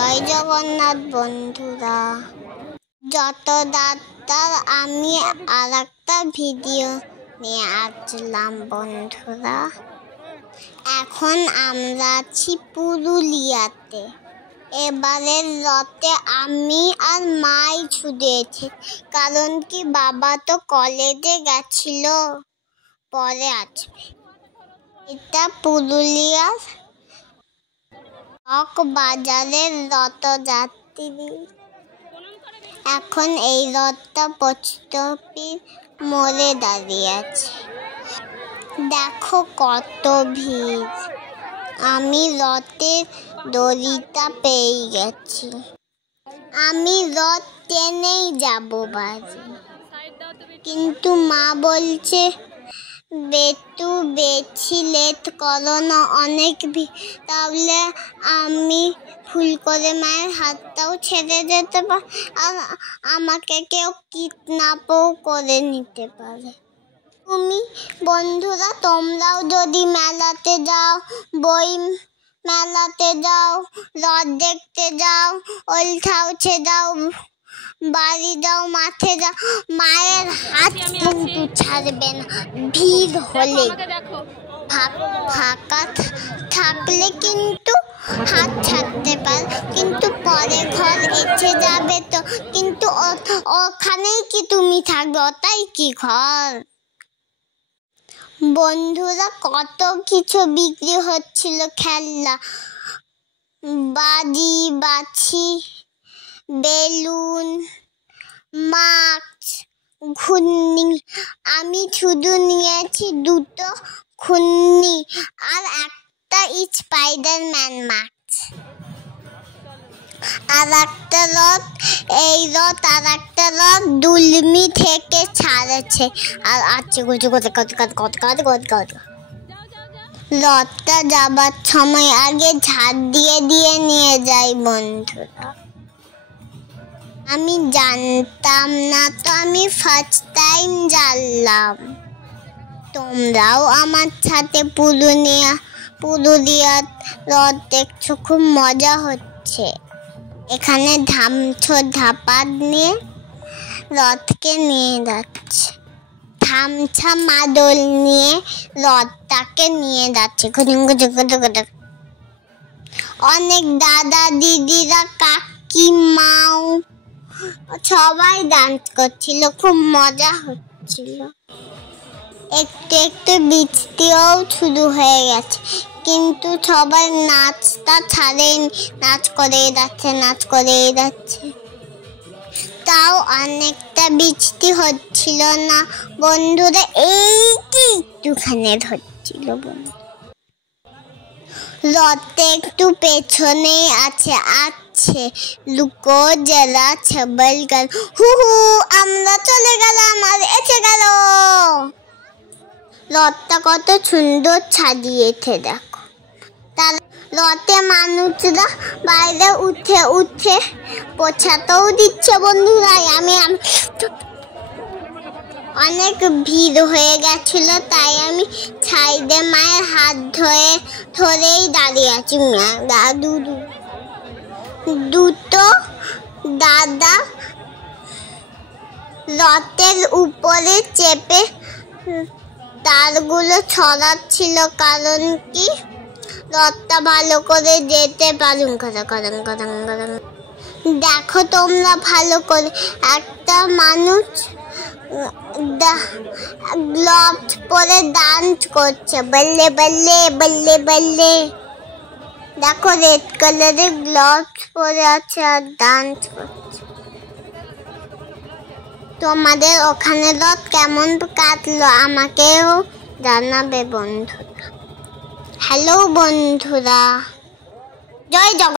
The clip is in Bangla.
জয় জগন্নাথ বন্ধুরা। যত ডাক্তার আমি আরেকটা ভিডিও নিয়ে আসলাম বন্ধুরা। এখন আমরা আছি পুরুলিয়াতে। এবারের রথে আমি আর মাই ছুটেছি, কারণ কি বাবা তো কলেজে গেছিল, পরে আসবে। এটা পুরুলিয়ার বাজারের রথযাত্রী। এখন এই রথটা পোস্ট অফিস মোড়ে দাঁড়িয়ে আছে। দেখো কত ভিড়। আমি রথের দড়িটা পেয়ে গেছি। আমি রথ টেনেই যাব বাড়ি, কিন্তু মা বলছে বেটু বেশি লেট করো না, অনেক ভিড়, তাহলে আমি ভুল করে মায়ের হাতটাও ছেড়ে যেতে পারে, আর আমাকে কেউ কিডন্যাপও করে নিতে পারে। তুমি বন্ধুরা, তোমরাও যদি মেলাতে যাও, বই মেলাতে যাও, রথ দেখতে যাও, ওল্ড হাউসে যাও, বাড়ি যাও, মাঠে যাও, মায়ের হাত কিন্তু ছাড়বে না। ভিড় হলে, ফাঁকা থাকলে কিন্তু হাত ছাড়তে পার, কিন্তু পরে ঘর এসে যাবে তো, কিন্তু ওখানেই কি তুমি থাকবে? ওটাই কি ঘর? বন্ধুরা, কত কিছু বিক্রি হচ্ছিল, খেলনা, বাজি বাছি, বেলুন, মাস্ক, ঘুর্ণি। আমি শুধু নিয়েছি দুটো ঘুর্ণি আর একটা স্পাইডারম্যান মাস্ক। আর একটা রথ, এই রথ আর একটা রথ দুলমি থেকে ছাড়ছে আর আছে রথটা যাবার সময় আগে ঝাড় দিয়ে দিয়ে নিয়ে যাই বন্ধুরা। আমি জানতাম না তো, আমি ফার্স্ট টাইম জানলাম। তোমরাও আমার সাথে পুরুলিয়ার রথ দেখছো, খুব মজা হচ্ছে। এখানে ধাপাত নিয়ে রথকে নিয়ে যাচ্ছে, থামছা মাদল নিয়ে রথটাকে নিয়ে যাচ্ছে। অনেক দাদা দিদিরা, কাকিমাও সবাই ডান্স করছিল, খুব মজা হচ্ছিল। একটু একটু বৃষ্টিও শুরু হয়ে গেছে, কিন্তু সবাই নাচটা ছাড়েনি, নাচ করে যাচ্ছে। তাও অনেকটা বৃষ্টি হচ্ছিল না বন্ধুরা, একটুখানি হচ্ছিল বন্ধু। রথে একটু পেছনেই আছে লুকো জেলা ছবল গেল, আমরা চলে গেলাম আর এসে গেল। রথটা কত সুন্দর সাজিয়েছে দেখো। তার রথে মানুষরা বাইরে উঠে পোছাতেও দিচ্ছে বন্ধুরা। আমি অনেক ভিড় হয়ে গেছিল, তাই আমি সাইডে মায়ের হাত ধরেই দাঁড়িয়ে আছি। দুটো দাদা রথের উপরে চেপে তারগুলো ছড়াচ্ছিল, কারণ কি রথটা ভালো করে যেতে পারুন। দেখো তোমরা ভালো করে, একটা মানুষ গ্লাভস পরে ডান্স করছে, বল্লে বল্লে বল্লে বল্লে। দেখো রেড কালারের গ্লাভস পরে আছে আর ডান্স করছে। তোমাদের ওখানে রথ কেমন কাটলো আমাকেও জানাবে বন্ধুরা। হ্যালো বন্ধুরা, জয় জগন্নাথ।